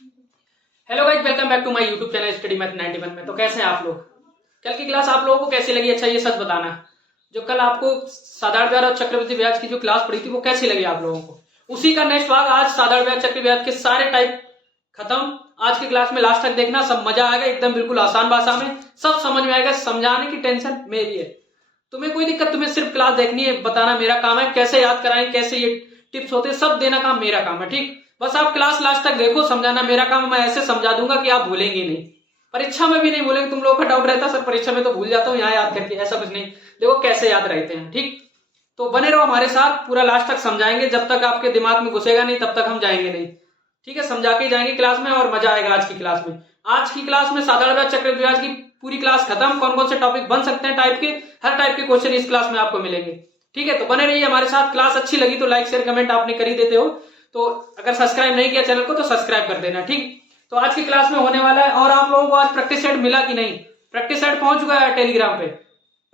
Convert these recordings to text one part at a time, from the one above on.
Hello guys, welcome back to my YouTube channel study math 91 में। तो कैसे हैं आप लोग? कल की क्लास आप लोगों को कैसी लगी? अच्छा ये सच बताना, जो कल आपको साधारण ब्याज और चक्रवृद्धि ब्याज की जो क्लास पढ़ी थी वो कैसी लगी आप लोगों को? उसी का नेक्स्ट भाग आज साधारण ब्याज चक्रवृद्धि ब्याज के सारे टाइप खत्म। आज की क्लास में लास्ट तक देखना, सब मजा आएगा, एकदम बिल्कुल आसान भाषा में सब समझ में आएगा। समझाने की टेंशन मेरी है, तुम्हें कोई दिक्कत, तुम्हें सिर्फ क्लास देखनी है, बताना मेरा काम है। कैसे याद कराएं, कैसे ये टिप्स होते हैं, सब देना काम मेरा काम है। ठीक, बस आप क्लास लास्ट तक देखो, समझाना मेरा काम है। मैं ऐसे समझा दूंगा कि आप भूलेंगे नहीं, परीक्षा में भी नहीं भूलेंगे। तुम लोगों का डाउट रहता सर परीक्षा में तो भूल जाता हूँ, यहाँ याद करके, ऐसा कुछ नहीं। देखो कैसे याद रहते हैं। ठीक, तो बने रहो हमारे साथ, पूरा लास्ट तक समझाएंगे। जब तक आपके दिमाग में घुसेगा नहीं तब तक हम जाएंगे नहीं। ठीक है, समझा के जाएंगे क्लास में और मजा आएगा आज की क्लास में। आज की क्लास में साधारण ब्याज चक्रवृद्धि ब्याज की पूरी क्लास खत्म। कौन कौन से टॉपिक बन सकते हैं टाइप के, हर टाइप के क्वेश्चन इस क्लास में आपको मिलेंगे। ठीक है, तो बने रहिए हमारे साथ। क्लास अच्छी लगी तो लाइक शेयर कमेंट आपने कर ही देते हो, तो अगर सब्सक्राइब नहीं किया चैनल को तो सब्सक्राइब कर देना। ठीक, तो आज की क्लास में होने वाला है। और आप लोगों को आज प्रैक्टिस सेट मिला कि नहीं? प्रैक्टिस सेट पहुंच चुका है टेलीग्राम पे,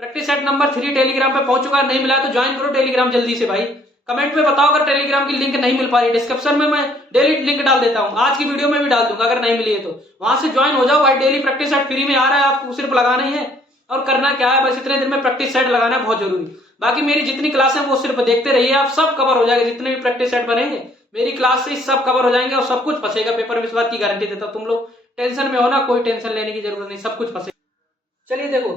प्रैक्टिस सेट नंबर 3 टेलीग्राम पे पहुंच चुका है। नहीं मिला तो ज्वाइन करो टेलीग्राम जल्दी से भाई। कमेंट में बताओ अगर टेलीग्राम की लिंक नहीं मिल पा रही। डिस्क्रिप्शन में मैं डेली लिंक डाल देता हूं, आज की वीडियो में भी डाल दूंगा। अगर नहीं मिली है तो वहां से ज्वाइन हो जाओ भाई। डेली प्रैक्टिस सेट फ्री में आ रहा है, आपको सिर्फ लगाना ही है। और करना क्या है, बस इतने दिन में प्रैक्टिस सेट लगाना है, बहुत जरूरी। बाकी मेरी जितनी क्लास है वो सिर्फ देखते रहिए, आप सब कवर हो जाएगा। जितने भी प्रैक्टिस सेट बनेंगे मेरी क्लास से सब कवर हो जाएंगे और सब कुछ फंसेगा पेपर में, इस बात की गारंटी देता हूं। तुम लोग टेंशन में हो ना, कोई टेंशन लेने की जरूरत नहीं, सब कुछ फंसेगा। चलिए देखो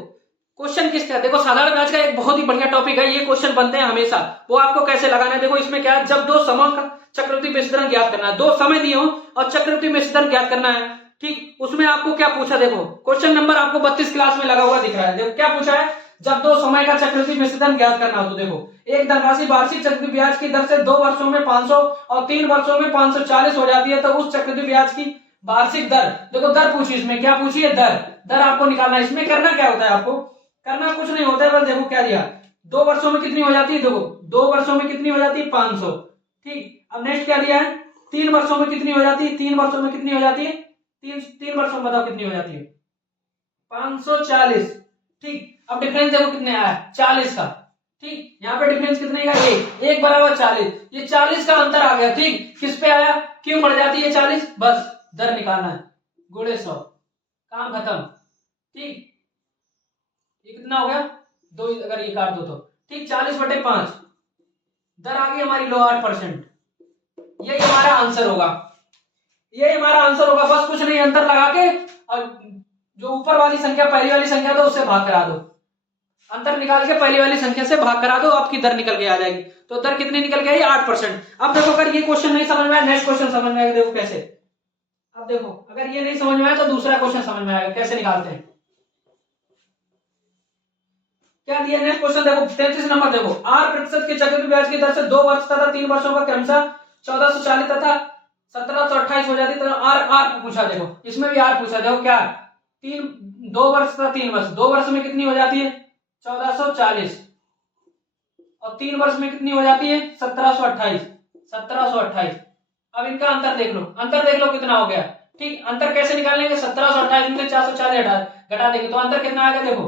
क्वेश्चन किस तरह, देखो साधारण ब्याज का एक बहुत ही बढ़िया टॉपिक है, ये क्वेश्चन बनते हैं हमेशा। वो आपको कैसे लगाना है, देखो इसमें क्या है, जब दो समयों का चक्रवृद्धि मिश्रण ज्ञात करना है। दो समय दिए हो और चक्रवृद्धि मिश्रण ज्ञात करना है। ठीक, उसमें आपको क्या पूछा, देखो क्वेश्चन नंबर आपको 32 क्लास में लगा हुआ दिख रहा है। देखो क्या पूछा है, जब दो समय का चक्रवृद्धि मिश्रण ज्ञात करना हो तो देखो एक धनराशि वार्षिक चक्रवृद्धि ब्याज की दर से 2 वर्षों में 500 और 3 वर्षों में 540 हो जाती है, तो उस चक्रवृद्धि ब्याज की वार्षिक दर, देखो दर पूछी, इसमें क्या पूछी है, दर। दर आपको निकालना है। इसमें करना क्या होता है, आपको करना कुछ नहीं होता है, बस देखो क्या दिया, 2 वर्षों में कितनी हो जाती है, देखो 2 वर्षों में कितनी हो जाती है, 500। ठीक, अब नेक्स्ट क्या दिया है, 3 वर्षों में कितनी हो जाती है, 3 वर्षों में कितनी हो जाती है, 3 वर्षों में बताओ कितनी हो जाती है, 540। ठीक, अब डिफरेंस देखो कितने आया, 40 का। ठीक, यहाँ पे डिफरेंस कितने का, एक बराबर 40, ये 40 का अंतर आ गया। ठीक, किस पे आया, क्यों बढ़ जाती है 40, बस दर निकालना है, गुणे 100, काम खत्म। ठीक, ये कितना हो गया, 2, अगर ये काट दो तो। ठीक, 40/5 दर आ गई हमारी लो 8%। यही हमारा आंसर होगा, यही हमारा आंसर होगा। बस कुछ नहीं, अंतर लगा के और जो ऊपर वाली संख्या पहली वाली संख्या दो उससे भाग करा दो, अंतर निकाल के पहली वाली संख्या से भाग करा दो, आपकी दर निकल के आ जाएगी। तो दर कितनी निकल के आई, 8%। अब देखो अगर ये क्वेश्चन नहीं समझ में आया, नेक्स्ट क्वेश्चन समझ में आएगा। देखो कैसे, अब देखो अगर ये नहीं समझ में आया तो दूसरा क्वेश्चन समझ में आएगा, कैसे निकालते हैं। क्या दिया नेक्स्ट क्वेश्चन, देखो 33 नंबर, देखो 8% के चक्रवृद्धि ब्याज की दर से 2 वर्ष तथा 3 वर्षों का क्रमशः 1440 तथा 1728 हो जाती है। तो आर पूछा, देखो इसमें भी आर पूछा। देखो क्या, 2 वर्ष तथा 3 वर्ष, 2 वर्ष में कितनी हो जाती है 1440 और 3 वर्ष में कितनी हो जाती है 1728। अब इनका अंतर देख लो, अंतर देख लो कितना हो गया। ठीक, अंतर कैसे निकालेंगे, 1728 में 440 घटा देंगे तो अंतर कितना आ गया, देखो।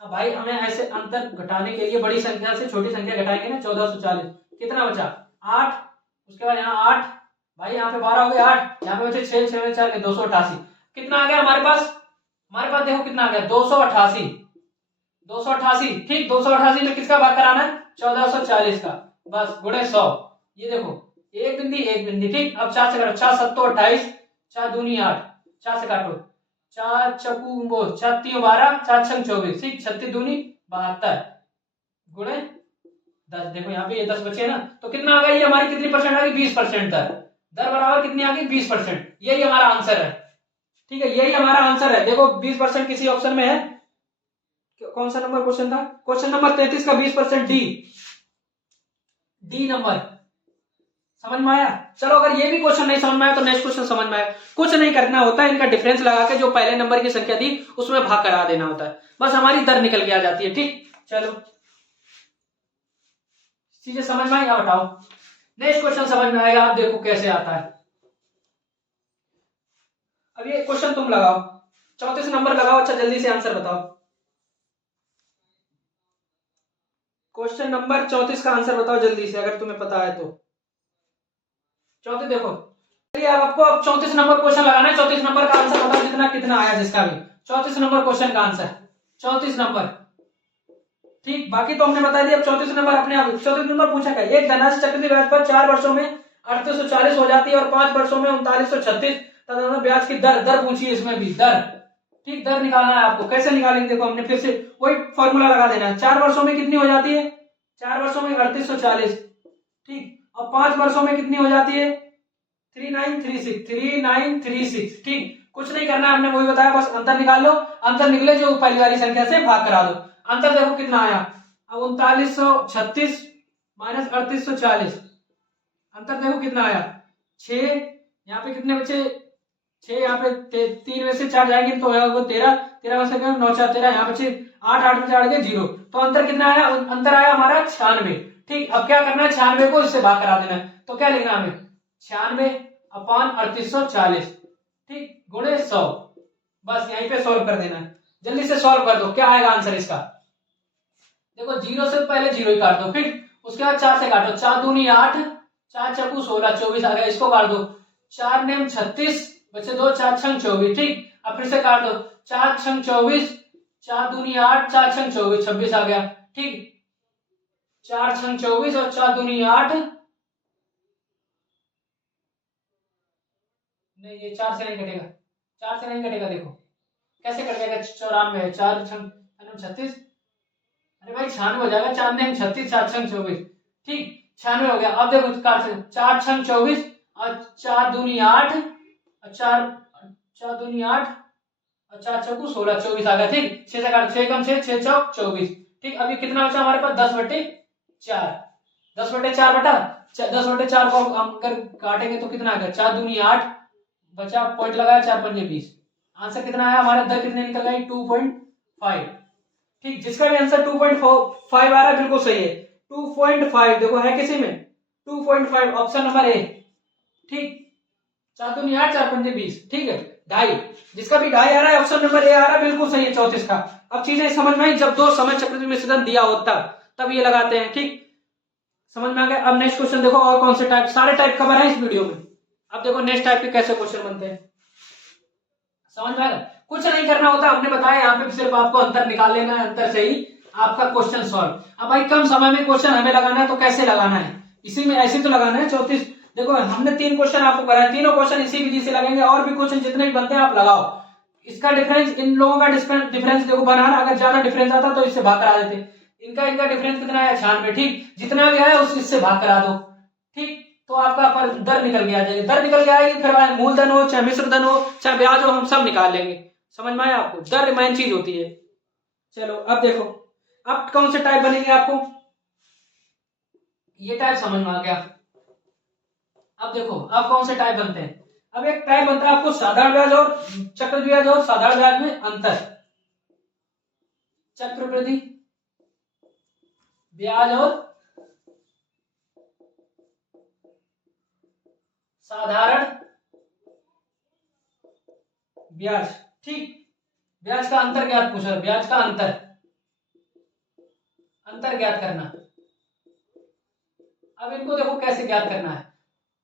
अब भाई हमें ऐसे अंतर घटाने के लिए बड़ी संख्या से छोटी संख्या घटाएंगे ना, 1440, कितना बचा 8, उसके बाद यहाँ 8, भाई यहाँ पे 12 हो गया 8, यहाँ पे बचे 6, 6 में 4 के 288, कितना आ गया हमारे पास, देखो कितना आ गया 288। ठीक, 288 में किसका भाग कराना है, 1440 का, बस गुणे 100। ये देखो एक बिंदी। ठीक, अब 4 से काटो, 4 7 28, 4 दूनी 8, 4 से काटो, 4 चकू 4 3 12, 4 6 24। ठीक, 36 दूनी 72 गुणे 10। देखो यहाँ पे ये 10 बचे ना, तो कितना आ गया, ये हमारी कितनी परसेंट आ गई, 20% दर बराबर कितनी आ गई, 20%। यही हमारा आंसर है। ठीक है, यही हमारा आंसर है। देखो 20% किसी ऑप्शन में है, कौन सा नंबर क्वेश्चन था, क्वेश्चन नंबर 33 का 20% डी नंबर, समझ में आया। चलो अगर ये भी क्वेश्चन नहीं समझ में आया तो नेक्स्ट क्वेश्चन समझ में आया। कुछ नहीं करना होता है, इनका डिफरेंस लगा के जो पहले नंबर की संख्या दी उसमें भाग करा देना होता है, बस हमारी दर निकल के आ जाती है। ठीक, चलो चीजें समझ में आई, बताओ नेक्स्ट क्वेश्चन समझ में आएगा, आप देखो कैसे आता है। अब ये क्वेश्चन तुम लगाओ, 34 नंबर लगाओ। अच्छा जल्दी से आंसर बताओ, क्वेश्चन नंबर 34 का आंसर बताओ जल्दी से, अगर तुम्हें पता है तो। चौथे देखो चलिए आपको अब 34 नंबर क्वेश्चन लगाना है। 34 नंबर का आंसर बताओ जितना कितना आया जिसका भी। 34 नंबर क्वेश्चन का आंसर 34 नंबर। ठीक, बाकी तो हमने बता दिया। अब 34 नंबर अपने आप 34 नंबर पूछा क्या, एक धनात्मक चक्रवृद्धि ब्याज पर 4 वर्षों में 3840 हो जाती है और 5 वर्षों में 3936 तथा ब्याज की दर पूछी है, इसमें भी दर। ठीक, दर निकालना है आपको। कैसे निकालेंगे देखो, हमने फिर से वही फॉर्मूला लगा देना है। 4 वर्षों में कितनी हो जाती है, 4 वर्षों में 3840। ठीक, और 5 वर्षों में कितनी हो जाती है 3936। ठीक, कुछ नहीं करना है, हमने वही बताया, बस अंतर निकाल लो। अंतर निकले जो पहली वाली संख्या से भाग करा दो। अंतर देखो कितना आया, अब 3936 माइनस 3840। अंतर देखो कितना आया 6। यहाँ पे कितने बचे 6, यहाँ पे 3 में से 4 जाएंगे तो होगा 13। 13 में से 9 4 13, यहाँ बचे 8, 8 में 4 गए 0। तो अंतर कितना आया, अंतर आया हमारा 96। ठीक, अब क्या करना है, 96 को इससे भाग करा देना है। तो क्या लिखना है हमें 96 अपान 3840, ठीक, गुणे 100। बस यहीं पे सॉल्व कर देना है। जल्दी से सॉल्व कर दो, क्या आएगा आंसर इसका। देखो 0 से पहले 0 ही काट दो, फिर उसके बाद 4 से काटो। 4 दूनी 8, 4 चक्कू 16, 24 आ गया। इसको काट दो। 4 नेम 36 बचे 2, 4 छंग 24। ठीक, अब फिर से काट दो। 4 छंग 24, 4 दूनी 8, 4 छंग 24, 26 आ गया। ठीक, 4 छंग 24 और 4 दूनी 8, नहीं ये 4 से नहीं कटेगा, 4 से नहीं कटेगा। देखो कैसे कट जाएगा, 94 है, 4 छंग 36, अरे भाई 96 हो जाएगा। 4 नेम 36, 4 छंग 24। ठीक, 96 हो गया। अब देखो काट से 4 छंग 24 और 4 दूनी 8 और 4 दूनी 8 और 4 चौकू 16, 24 आ गया। ठीक, 6 से काट, 6 कम 6, 6 चौक 24। ठीक, अभी कितना बचा हमारे पास 10/4। 10/4 बटा 10/4 को हम अगर काटेंगे तो कितना आ गया 4 दूनी 8 बचा, पॉइंट लगाया 4 पंजे 20। आंसर कितना आया हमारा, दर कितने निकल गई 2.5। ठीक, जिसका भी आंसर 2.5 आ रहा है बिल्कुल सही है। 2.5 देखो है किसी में 2.5, ऑप्शन नंबर ए। ठीक, 4 दूनी 8, 4 पंजे 20। ठीक है, 2.5, जिसका भी 2.5 आ रहा है ऑप्शन नंबर ए आ रहा है, बिल्कुल सही है 34 का। अब चीजें समझ में आई, जब दो समय चक्रवृद्धि मिश्रण दिया होता तब ये लगाते हैं। ठीक, समझ में आ गया। अब नेक्स्ट क्वेश्चन देखो, और कौन से टाइप, सारे टाइप कवर है इस वीडियो में। अब देखो नेक्स्ट टाइप के कैसे क्वेश्चन बनते हैं, समझ में आएगा। कुछ नहीं करना होता, हमने बताया यहाँ पे सिर्फ आपको अंतर निकाल लेना है, अंतर से ही आपका क्वेश्चन सॉल्व। अब भाई कम समय में क्वेश्चन हमें लगाना है तो कैसे लगाना है, इसी में ऐसे तो लगाना है। 34 देखो हमने 3 क्वेश्चन आपको कराया, तीनों क्वेश्चन इसी विधि से लगेंगे। और भी क्वेश्चन जितने भी बनते हैं आप लगाओ। इसका डिफरेंस, इन लोगों का डिफरेंस देखो बनाना, अगर ज्यादा डिफरेंस आता तो इससे भाग करा देते। इनका डिफरेंस कितना है 96। ठीक, जितना भी आया उससे भाग करा दो। ठीक, तो आपका पर दर निकल के आ जाएगी। दर निकल के आएगी, फिर मूलधन हो चाहे मिश्र धन हो चाहे ब्याज हो, हम सब निकाल लेंगे। समझ में आया आपको, दर मेन चीज होती है। चलो अब देखो, अब कौन से टाइप बनेंगे आपको, ये टाइप समझ में आ गया। अब देखो अब कौन से टाइप बनते हैं। अब एक टाइप बनता है आपको साधारण ब्याज और चक्रवृद्धि ब्याज, और साधारण ब्याज में अंतर। चक्रवृद्धि ब्याज और साधारण ब्याज। ठीक, ब्याज का अंतर ज्ञात पूछ रहा है, ब्याज का अंतर ज्ञात करना। अब इनको देखो कैसे ज्ञात करना है।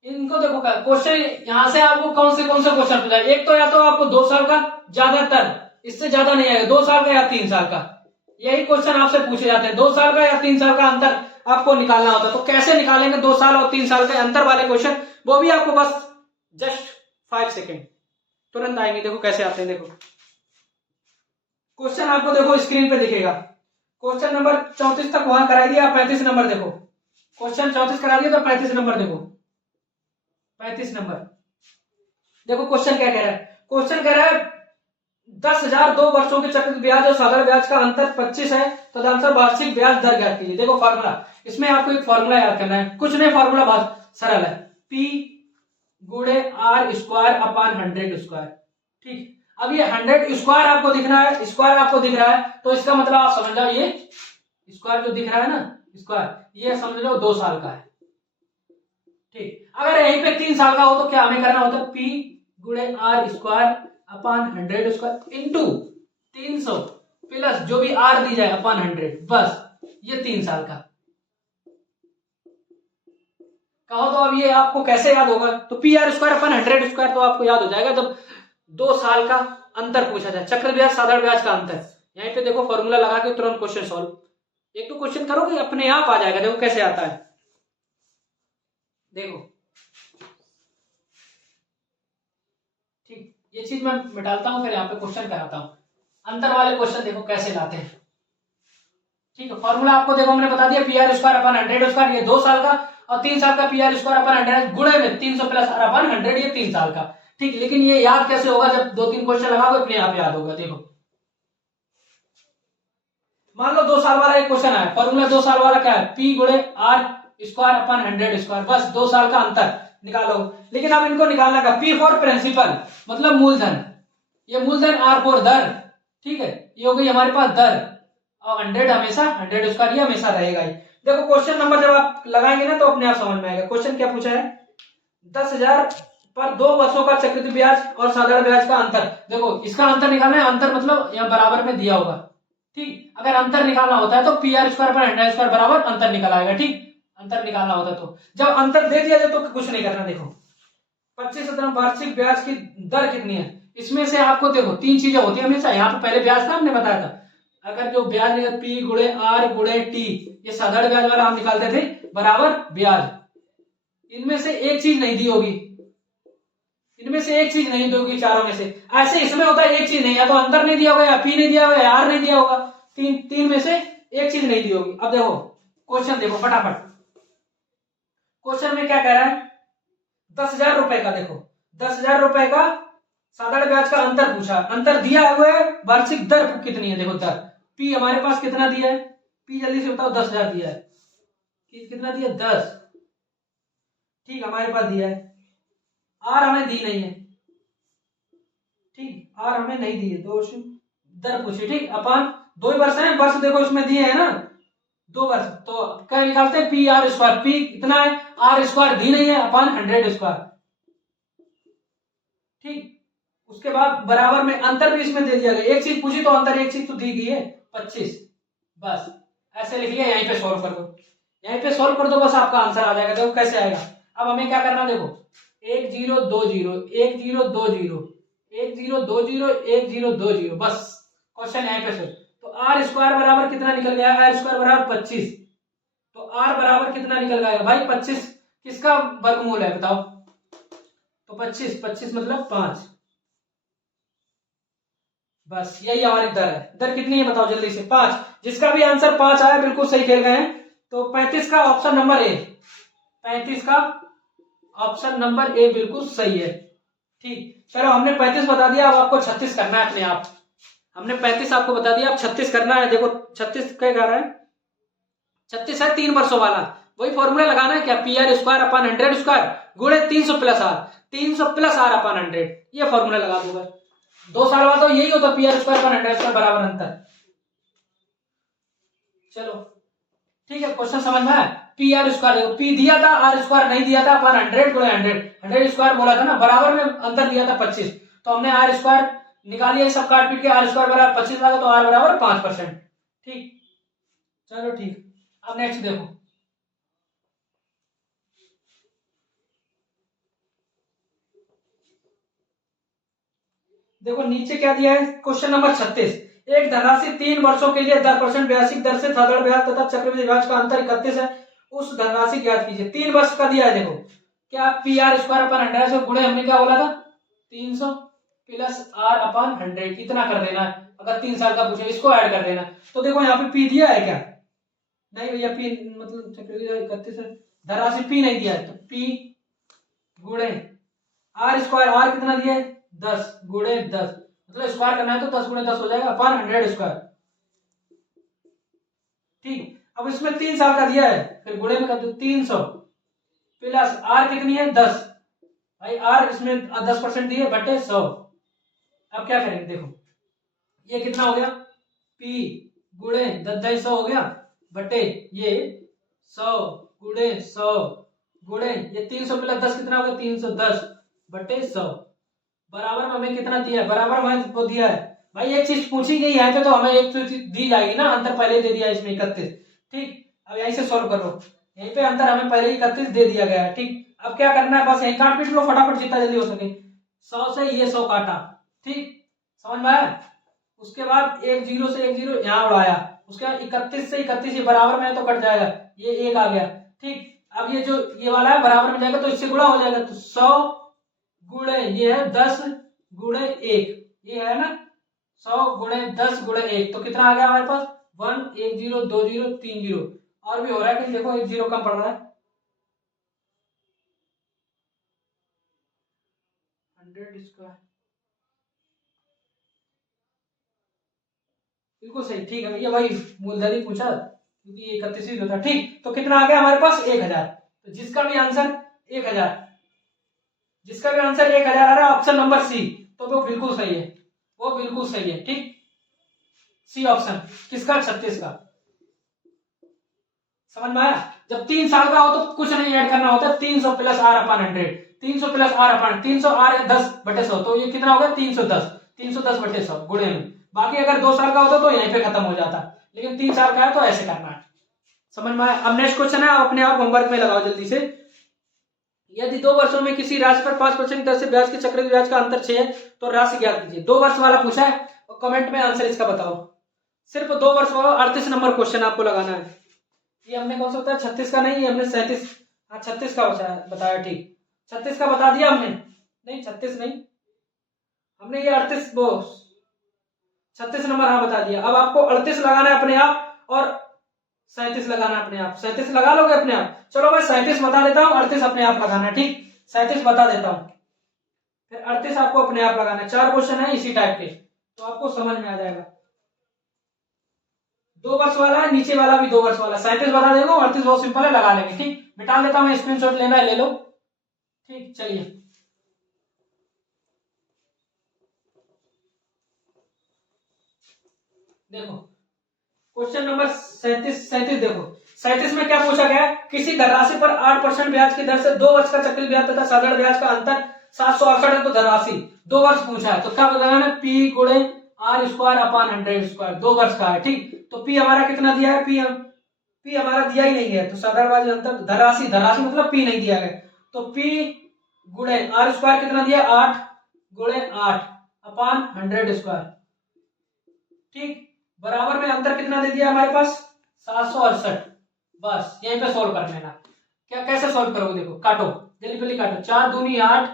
इनको देखो क्वेश्चन यहां से आपको कौन से क्वेश्चन पूछा है। एक तो या तो आपको 2 साल का, ज्यादातर इससे ज्यादा नहीं आएगा, 2 साल का या 3 साल का, यही क्वेश्चन आपसे पूछे जाते हैं। 2 साल का या 3 साल का अंतर आपको निकालना होता है। तो कैसे निकालेंगे 2 साल और 3 साल के अंतर वाले क्वेश्चन, वो भी आपको बस जस्ट 5 सेकेंड तुरंत आएंगे। देखो कैसे आते हैं। देखो क्वेश्चन आपको देखो स्क्रीन पे दिखेगा। क्वेश्चन नंबर 34 तक वहां करा दिया, 35 नंबर देखो। क्वेश्चन 34 करा दिया तो 35 नंबर देखो। 35 नंबर देखो क्वेश्चन क्या कह रहा है। क्वेश्चन कह रहा है 10,000 2 वर्षों के चक्रवृद्धि ब्याज और साधारण ब्याज का अंतर 25 है, तदनुसार वार्षिक ब्याज दर ज्ञात कीजिए। देखो फॉर्मूला, इसमें आपको एक फॉर्मूला याद करना है, कुछ नहीं, फॉर्मूला बहुत सरल है, P गुणे R स्क्वायर अपान 100 स्क्वायर। ठीक, अब ये 100 स्क्वायर आपको दिख रहा है, स्क्वायर आपको दिख रहा है, तो इसका मतलब आप समझ जाओ ये स्क्वायर जो दिख रहा है ना, स्क्वायर, ये समझ लो 2 साल का है। ठीक, अगर यहीं पे 3 साल का हो तो क्या हमें करना होता है, P गुणे R square upon 100 square into 300 plus जो भी R दी जाए अपान 100, बस ये 3 साल का। कहो तो अब ये आपको कैसे याद होगा, तो P R square upon 100 square तो आपको याद हो जाएगा जब 2 साल का अंतर पूछा जाए, चक्र ब्याज साधारण ब्याज का अंतर। यहीं पे देखो फॉर्मूला लगा के तुरंत क्वेश्चन सॉल्व, एक तो क्वेश्चन करोगे अपने आप आ जाएगा, देखो कैसे आता है। देखो ठीक, ये चीज मैं मिटाता हूं, फिर यहाँ पे क्वेश्चन कराता हूं। अंतर वाले क्वेश्चन देखो कैसे लाते हैं। ठीक है, फॉर्मूला आपको देखो हमने बता दिया, P R square upon 100 square, ये 2 साल का, और 3 साल का पी आर स्क्वायर अपन 100 गुणे में 300 प्लस आर अपन 100, ये 3 साल का। ठीक, लेकिन ये याद कैसे होगा, जब 2-3 क्वेश्चन लगाओगे अपने आप याद होगा। देखो मान लो 2 साल वाला एक क्वेश्चन है, फॉर्मूला 2 साल वाला क्या है, पी गुणे आर स्क्वायर अपन 100 स्क्वायर, बस 2 साल का अंतर निकालो। लेकिन अब इनको निकालना का, पी फॉर प्रिंसिपल मतलब मूलधन, ये मूलधन, आर फॉर दर। ठीक है, ये हो गई हमारे पास दर, और 100 हमेशा 100 स्क्वायर ये हमेशा रहेगा ही। देखो क्वेश्चन नंबर जब आप लगाएंगे ना तो अपने आप समझ में आएगा। क्वेश्चन क्या पूछा है, 10,000 पर 2 वर्षों का चक्रवृद्धि ब्याज और साधारण ब्याज का अंतर। देखो इसका अंतर निकालना है, अंतर मतलब यहाँ बराबर में दिया होगा। ठीक, अगर अंतर निकालना होता है तो पी आर स्क्वायर पर 100 स्क्वायर बराबर अंतर निकल आएगा। ठीक, अंतर निकालना होता है तो जब अंतर दे दिया जाए तो कुछ नहीं करना। देखो 25 वार्षिक ब्याज की दर कितनी है, इसमें से आपको देखो 3 चीजें होती है हमेशा। यहाँ पे पहले ब्याज था, हमने बताया था, अगर जो ब्याज निकल पी गुणे आर गुणे टी, ये साधारण ब्याज वाला हम निकालते थे, बराबर ब्याज। इनमें से एक चीज नहीं दी होगी, इनमें से एक चीज नहीं दी होगी चारों में से। ऐसे इसमें होता है एक चीज नहीं, या तो अंतर नहीं दिया होगा, या पी नहीं दिया होगा, या आर नहीं दिया होगा, तीन में से एक चीज नहीं दी होगी। अब देखो क्वेश्चन देखो फटाफट, क्वेश्चन में क्या कह रहा है, 10,000 रुपए का, देखो 10,000 रुपए का साधारण ब्याज का अंतर पूछा, अंतर दिया हुआ है, वार्षिक दर कितनी है, देखो दर, पी हमारे पास कितना दिया है, पी जल्दी से बताओ, 10,000 दिया है, कितना दिया 10, ठीक हमारे पास दिया है। आर हमें दी नहीं है, ठीक आर हमें नहीं दी है, दो दर पूछी, ठीक अपन 2 वर्ष है, वर्ष देखो इसमें दिए है ना 2 वर्ष, तो क्या निकालते हैं, पी आर स्क्वायर, पी कितना है, आर स्क्वायर दी नहीं है, अपन 100 स्क्वायर। ठीक, उसके बाद बराबर में अंतर भी इसमें दे दिया गया, एक चीज पूछी तो अंतर एक चीज तो दी गई है 25, बस ऐसे लिख लिया, यहीं पे सॉल्व कर दो, यहीं पे सॉल्व कर दो, बस आपका आंसर आ जाएगा। देखो कैसे आएगा, अब हमें क्या करना, देखो 1 0 2 0 1 0 2 0 1 0 2 0 1 0 2 0, बस क्वेश्चन यहीं पे सॉल्व। तो आर स्क्वायर बराबर कितना निकल गया, आर स्क्वायर बराबर 25, तो आर बराबर कितना निकल गया भाई 25, किसका वर्गमूल है बताओ, तो 25 मतलब 5, बस यही हमारी दर है। दर कितनी है बताओ जल्दी से, 5, जिसका भी आंसर 5 आया बिल्कुल सही खेल गए हैं। तो 35 का ऑप्शन नंबर ए, 35 का ऑप्शन नंबर ए बिल्कुल सही है। ठीक, चलो हमने 35 बता दिया, अब आपको 36 करना है अपने आप। हमने 35 आपको बता दिया, अब 36 करना है। देखो 36 क्या कर रहा है, 36 है 3 वर्षों वाला, वही फॉर्मूला लगाना है क्या, P R square upon 100 square गुणे 300 प्लस आर, 300 प्लस आर अपन 100, ये फॉर्मूला लगा दूंगा। 2 साल बाद तो यही होता, P R square upon 100 square बराबर अंतर। चलो ठीक है, क्वेश्चन समझ में आया। पी आर स्क्वायर देखो, पी दिया था, आर स्क्वायर नहीं दिया था, अपन 100 गुणे 100 स्क्वायर बोला था ना, बराबर में अंतर दिया था 25, तो हमने आर स्क्वायर निकाल लिया, सब काट पीट के आर स्क्वायर बराबर 25 आ गया, तो आर बराबर 5%। ठीक, चलो ठीक, अब नेक्स्ट देखो, देखो नीचे क्या दिया है, क्वेश्चन नंबर 36, एक धनराशि 3 वर्षों के लिए 10% ब्यासिक दर से साधारण ब्याज तथा चक्रवृद्धि ब्याज का अंतर 31 है, उस धनराशि ज्ञात कीजिए। 3 वर्ष का दिया है, देखो क्या पी आर स्क्वायर अपन 100 गुणे हमने क्या बोला था 300 प्लस आर अपन 100, इतना कर देना है। अगर 3 साल का पूछे इसको ऐड कर देना। तो देखो यहाँ पे पी दिया है क्या, नहीं भैया, पी मतलब चक्रवृद्धि 31 है, धनराशि पी नहीं दिया है, तो पी गुणे आर स्क्वायर, आर कितना दिया है 10 गुणे 10, मतलब स्क्वायर करना है तो 10 गुणे 10 हो जाएगा अपन 100 स्क्वायर। ठीक, अब इसमें 3 साल का दिया है, फिर गुणे में कर दो 300 प्लस आर कितनी है 10, भाई आर इसमें 10% दिए बटे 100। अब क्या करेंगे, देखो ये कितना हो गया, पी गुणे 10 100 हो गया बटे ये 100 गुणे 100 गुणे ये 300 प्लस 10 कितना हो गया 310 बटे 100, बराबर में हमें कितना दिया है, बराबर में वो दिया है। भाई एक चीज पूछी गई है तो हमें एक चीज दी जाएगी ना, अंतर पहले दे दिया इसमें 31। ठीक, अब यहीं से सॉल्व करो, यहीं पे अंतर हमें पहले ही 31 दे दिया गया है। ठीक, अब क्या करना है, बस यही काट पीट लो फटाफट जितना जल्दी हो सके। 100 से ये 100 काटा, ठीक, समझ में आया। उसके बाद एक जीरो से एक जीरो यहाँ उड़ाया, उसके बाद 31 से 31 ये बराबर में है तो कट जाएगा, ये एक आ गया। ठीक, अब ये जो ये वाला है बराबर में जाएगा तो इससे गुणा हो जाएगा, तो 100 गुणे ये है 10 गुणे 1, ये है ना 100 गुणे 10 गुणे 1, तो कितना आ गया हमारे पास 1 1 0 2 0 3 0। और भी हो रहा है कि देखो 1 0 कम पड़ रहा है, 100 स्क्वायर, बिल्कुल सही। ठीक है भैया, भाई मूलधन ही पूछा क्योंकि ये 31 ही होता। ठीक, तो कितना आ गया हमारे पास 1000। तो जिसका भी आंसर 1000, जिसका भी आंसर 1000 आ रहा है ऑप्शन नंबर सी, तो वो बिल्कुल सही है, वो बिल्कुल सही है। ठीक, सी ऑप्शन किसका, 36 का। समझ में आया। जब 3 साल का हो तो कुछ नहीं ऐड करना होता, 300 प्लस आर अपन 100, 300 प्लस आर अपन 300 आर 10/100, तो ये कितना हो गया 310, 310/100 गुणे में। बाकी अगर 2 साल का होता तो यहीं पे खत्म हो जाता, लेकिन 3 साल का है तो ऐसे करना है। समझ में आया। अब नेक्स्ट क्वेश्चन है, आप अपने आप होमवर्क में लगाओ जल्दी से। यदि 2 वर्षों में किसी राशि पर 5% दर से ब्याज के चक्रवृद्धि ब्याज का अंतर 6 है तो राशि ज्ञात कीजिए। 2 वर्ष वाला पूछा है और कमेंट में आंसर इसका बताओ। सिर्फ 2 वर्ष वाला 38 नंबर क्वेश्चन आपको लगाना है। ये हमने कौन सा होता है 36 का नहीं, हमने 37, हाँ 36 का बताया। ठीक, 36 का बता दिया हमने, नहीं 36 नहीं, हमने ये 38 वो 36 नंबर हाँ बता दिया। अब आपको 38 लगाना है अपने आप और 37 लगाना अपने आप। 37 लगा लोगे अपने आप। चलो मैं 37 बता देता हूँ, 38 अपने आप लगाना है। ठीक, 37 बता देता हूँ, फिर 38 आपको अपने आप लगाना है। 4 क्वेश्चन है इसी टाइप के, तो आपको समझ में आ जाएगा। 2 वर्ष वाला है, नीचे वाला भी 2 वर्ष वाला। 37 बता देगा, 38 बहुत सिंपल है, लगा लेंगे। ठीक, मिटा देता हूँ, स्क्रीनशॉट लेना है ले लो। ठीक, चलिए देखो क्वेश्चन नंबर 37 देखो 37 में क्या पूछा गया, किसी धनराशि पर 8% ब्याज की दर से 2 वर्ष का चक्रवृद्धि ब्याज तथा साधारण ब्याज का अंतर 768 है, तो धनराशि 2 वर्ष पूछा है, तो क्या बताना है, पी गुणे आर स्क्वायर अपान 100 स्क्वायर, 2 वर्ष का है। ठीक, तो पी हमारा कितना दिया है, पी हमारा दिया ही नहीं है, तो साधारण ब्याज अंतर धनराशि, धनराशि मतलब पी नहीं दिया गया, तो पी गुणे आर स्क्वायर कितना दिया 8 गुणे 8 अपान 100 स्क्वायर। ठीक, बराबर में अंतर कितना दे दिया हमारे पास 768। बस यहीं पे सोल्व कर लेना। क्या कैसे सोल्व करोगे, देखो काटो जल्दी जल्दी काटो। 4 दूनी 8,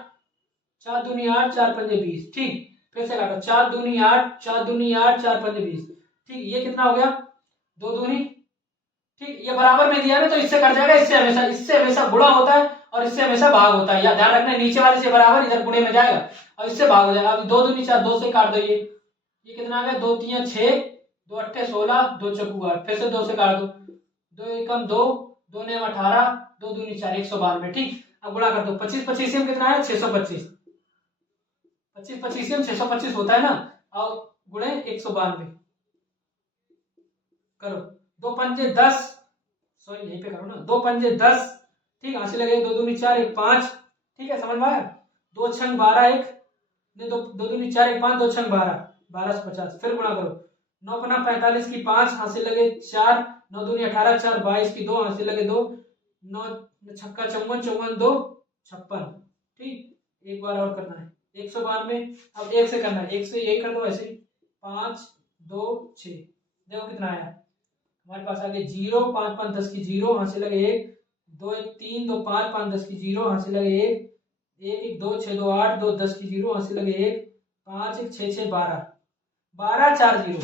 4 दूनी 8, 4 पंजे 20। ठीक, फिर से काटो 4 दूनी 8, 4 दूनी 8, 4 पंजे 20। ठीक, ये कितना हो गया 2 दूनी। ठीक, ये बराबर में दिया है तो इससे कट जाएगा, इससे हमेशा गुणा होता है और इससे हमेशा भाग होता है। या ध्यान रखना, नीचे वाले से बराबर इधर गुणे में जाएगा और इससे भाग हो जाएगा। अब 2 दूनी 4, 2 से काट दो, ये कितना आ गया 2 3 6, 2 8 16, 2 चौकू 8, फिर से 2 से काट दो, 2 एकम 2, 2 ने 18, 2 दूनी 4, 192। ठीक, अब गुणा कर दो, 25 25 में कितना है 625, 25 25 में 625 होता है ना, और गुणे 192 करो। 2 पंजे 10, सॉरी यहीं पे करो ना, 2 पंजे 10। ठीक, हासिल लगे 2 दूनी 4, 1 5। ठीक है, समझ में आया। 2 छंग 12, 1 2 दूनी 4, 1 5, 2 छंग 12, 12 से 50, फिर गुणा करो। 9 पना 45 की 5, हासिल लगे 4, 9 दूनी 18, 4 22 की 2, हासिल लगे 2, 9 छक्का 54, 54 2 56। ठीक, एक बार और करना है 192। अब 1 से करना है, 1 से यही कर दो ऐसे ही, 5 2 6। देखो कितना आया हमारे पास, आगे 0, 5 5 10 की 0, हासिल लगे 1, 2 1 3, 2 5 5 10 की 0, हासिल लगे 1, 1 1 2 6 2 8, 2 10 की 0, हासिल लगे 1, 5 1 6 6 12, 12 4 0,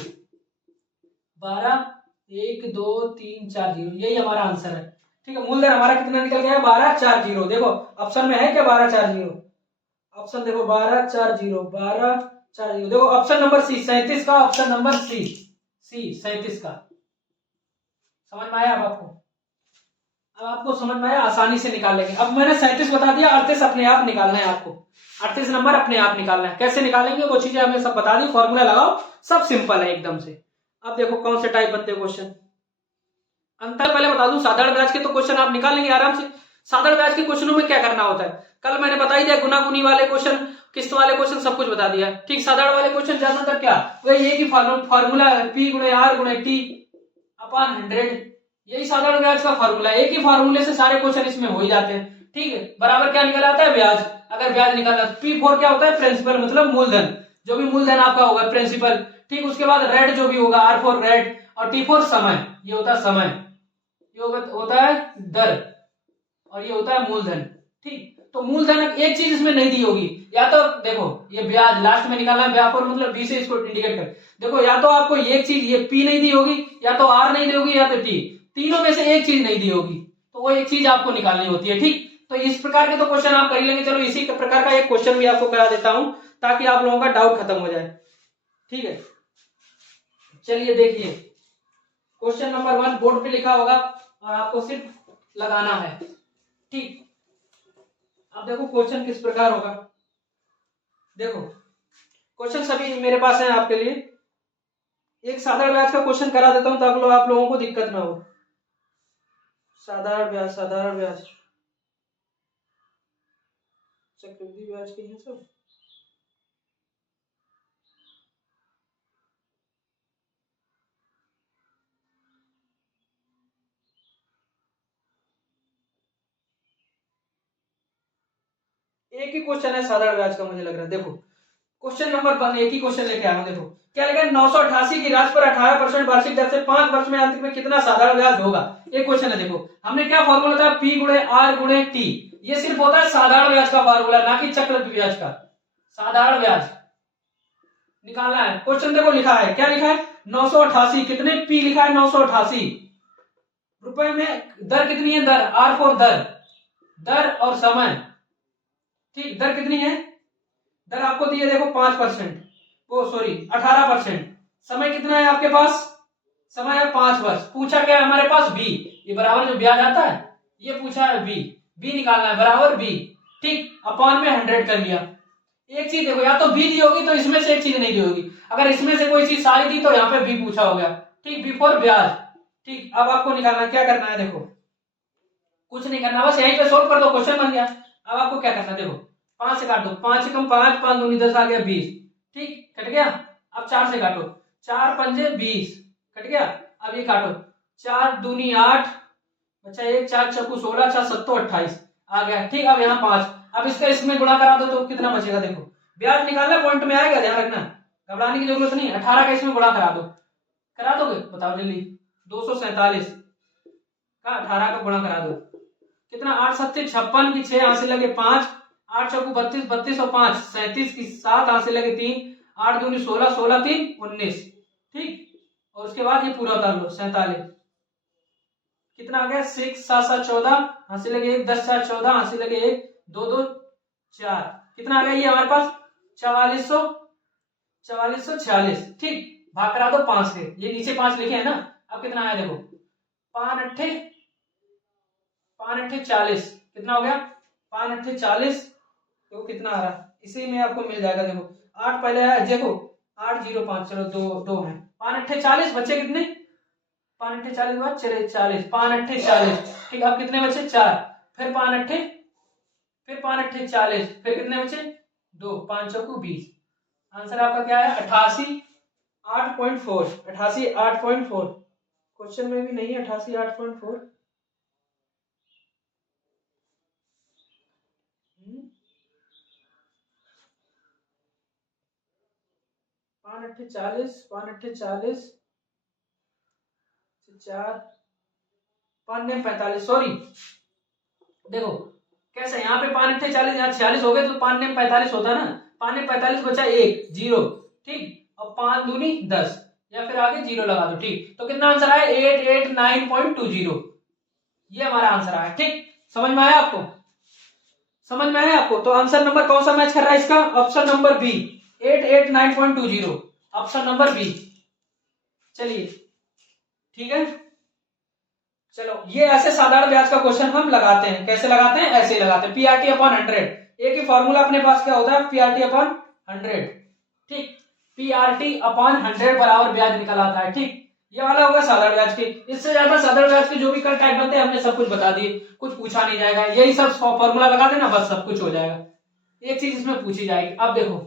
12 1 2 3 4 0, यही हमारा आंसर है। ठीक है, मूलधन हमारा कितना निकल गया 12 4 0। देखो ऑप्शन में है क्या 12 4 0, ऑप्शन देखो 12 4 0, 12 4 0। देखो ऑप्शन नंबर सी 37 का, ऑप्शन नंबर सी 37 का। समझ में आया अब आपको, अब आपको समझ में आया, आसानी से निकाल लेंगे। अब मैंने 37 बता दिया, 38 अपने आप निकालना है आपको, 38 नंबर अपने आप निकालना है। कैसे निकालेंगे वो चीजें हमें सब बता दी, फॉर्मूला लगाओ, सब सिंपल है एकदम से। अब देखो कौन से टाइप बनते हैं क्वेश्चन, अंतर पहले बता दूं, साधारण ब्याज के तो क्वेश्चन आप निकाल लेंगे आराम से। साधारण ब्याज के क्वेश्चनों में क्या करना होता है, कल मैंने बता ही दिया, गुना गुनी वाले क्वेश्चन, किस्त वाले क्वेश्चन, सब कुछ बता दिया। ठीक, साधारण वाले क्वेश्चन ज्यादातर क्या वही ये कि फॉर्मूला पी गुणे आर गुणे टी अपान 100, यही साधारण ब्याज का फार्मूला है, एक ही फार्मूले से सारे क्वेश्चन इसमें हो ही जाते हैं। ठीक है, बराबर क्या निकल आता है, ब्याज। अगर ब्याज निकालना, P4 क्या होता है, प्रिंसिपल मतलब मूलधन, जो भी मूलधन आपका होगा प्रिंसिपल। ठीक, उसके बाद रेट जो भी होगा, R4 रेट, और T4 समय, ये होता है समय, ये होता है दर, और ये होता है मूलधन। ठीक, तो मूलधन एक चीज इसमें नहीं दी होगी, या तो देखो ये ब्याज लास्ट में निकालना है, ब्याज मतलब बी से इसको इंडिकेट कर, देखो या तो आपको एक चीज ये पी नहीं दी होगी, या तो आर नहीं दी होगी, या तो टी, तीनों में से एक चीज नहीं दी होगी, तो वो एक चीज आपको निकालनी होती है। ठीक, तो इस प्रकार के तो क्वेश्चन आप कर लेंगे। चलो इसी प्रकार का एक क्वेश्चन भी आपको करा देता हूं ताकि आप लोगों का डाउट खत्म हो जाए। ठीक है, चलिए देखिए, क्वेश्चन नंबर 1 बोर्ड पे लिखा होगा और आपको सिर्फ लगाना है। ठीक, अब देखो क्वेश्चन किस प्रकार होगा। देखो क्वेश्चन सभी मेरे पास है आपके लिए, एक साधारण ब्याज का क्वेश्चन करा देता हूं ताकि आप लोगों को दिक्कत ना हो। साधारण ब्याज, साधारण ब्याज, चक्रवृद्धि ब्याज के हैं सब। एक ही क्वेश्चन है साधारण ब्याज का, मुझे लग रहा है। देखो क्वेश्चन नंबर 1 एक ही क्वेश्चन लेके आया हूं। देखो क्या लिखा है, 988 की राशि पर 18% वार्षिक दर से 5 वर्ष में अंत में कितना साधारण ब्याज होगा। एक क्वेश्चन है। देखो हमने क्या फॉर्मूला था, P गुणे R गुणे T, ये सिर्फ होता है साधारण ब्याज का फॉर्मूला, ना कि चक्रवृद्धि ब्याज का। साधारण ब्याज निकालना है। क्वेश्चन देखो लिखा है, क्या लिखा है, 988, कितने P लिखा है, 988 रुपए में, दर कितनी है, दर R4 दर, दर और समय। ठीक, दर कितनी है, दर आपको दी है देखो 5%, वो सॉरी 18%। समय कितना है आपके पास, समय है 5 वर्ष। पूछा क्या है हमारे पास, बी, ये बराबर जो ब्याज आता है ये पूछा है बी, बी निकालना है, बराबर बी। ठीक, अपॉन में 100 कर लिया। एक चीज देखो, या तो बी दी होगी तो इसमें से एक चीज नहीं दी होगी, अगर इसमें से कोई चीज सारी दी तो यहाँ पे बी पूछा हो गया। ठीक, बिफोर ब्याज। ठीक, अब आपको निकालना क्या करना है, देखो कुछ नहीं करना, बस यहीं पे सोल्व कर दो, क्वेश्चन बन गया। अब आपको क्या करना है, देखो 5 से काट दो, 5 से कम 5, 5 दूनी 10 आ गया 20। ठीक, कट गया। अब 4 से काटो, 4 पंजे 20, कट गया। अब ये काटो, 4 दूनी 8, अच्छा 1, 4 चौकू 16, 4 सत्तो 28 आ गया। ठीक, अब यहाँ 5, अब इसका इसमें गुणा करा दो तो कितना बचेगा, देखो ब्याज निकालना पॉइंट में आएगा, ध्यान रखना, घबराने की जरूरत नहीं। 18 का इसमें गुणा करा दो, करा दोगे, बताओ जल्दी, 247 का 18 का गुणा करा दो, कितना, 8 सत्ते 56 की 6 यहाँ से लगे 5, 8 चौकू 32, 32 और 5 37 की 7 यहाँ से लगे 3, 8 दूनी 16, 16 3 19। ठीक, और उसके बाद ये पूरा उतार लो, 47 कितना आ गया, 6 7 7 14, यहाँ से लगे 1, 10 4 14, यहाँ से लगे 1 2 2 4, कितना आ गया ये हमारे पास, 4446। ठीक, भाग करा दो 5 से, ये नीचे 5 लिखे हैं ना। अब कितना आया देखो, 5 अट्ठे 40, कितना हो गया, 5 अट्ठे 40, तो कितना आ रहा, इसी में आपको मिल जाएगा। देखो 8 पहले है, देखो 805, चलो 2 है, 5 अट्ठे 40 बच्चे कितने, 5 अट्ठे 40 बाद चले 40, 5 अट्ठे 40। ठीक, अब कितने बचे, 4, फिर 5 अट्ठे, फिर 5 अट्ठे 40, फिर कितने बचे 2, 5 चौकू 20। आंसर आपका क्या है, 88 8.4, 88 8.4। क्वेश्चन में भी नहीं है 88 8.4। 5 अट्ठे 40, 5 अट्ठे 40, 4, 5 ने 45, सॉरी देखो कैसे, यहाँ पे 5 अट्ठे 40, यहाँ 46 हो गए तो 5 ने 45 होता है ना, 5 ने 45 बचा 1 0। ठीक, और 5 दूनी 10, या फिर आगे 0 लगा दो। ठीक, तो कितना आंसर आया, 889.20, ये हमारा आंसर आया। ठीक, समझ में आया आपको, समझ में आया आपको। तो आंसर नंबर कौन सा मैच कर रहा है इसका, option number B, 889.20, option number B. चलिए ठीक है, चलो ये ऐसे साधारण ब्याज का क्वेश्चन हम लगाते हैं, कैसे लगाते हैं, ऐसे लगाते हैं, पीआरटी अपॉन 100, एक ही फॉर्मूला अपने पास क्या होता है, पीआरटी अपॉन 100। ठीक, पीआरटी अपॉन 100 बराबर ब्याज निकल आता है। ठीक, ये वाला होगा साधारण ब्याज की। इससे ज्यादा साधारण ब्याज के जो भी कल टाइप बनते हैं हमने सब कुछ बता दिए, कुछ पूछा नहीं जाएगा, यही सब फॉर्मूला लगा देना बस सब कुछ हो जाएगा, एक चीज इसमें पूछी जाएगी। अब देखो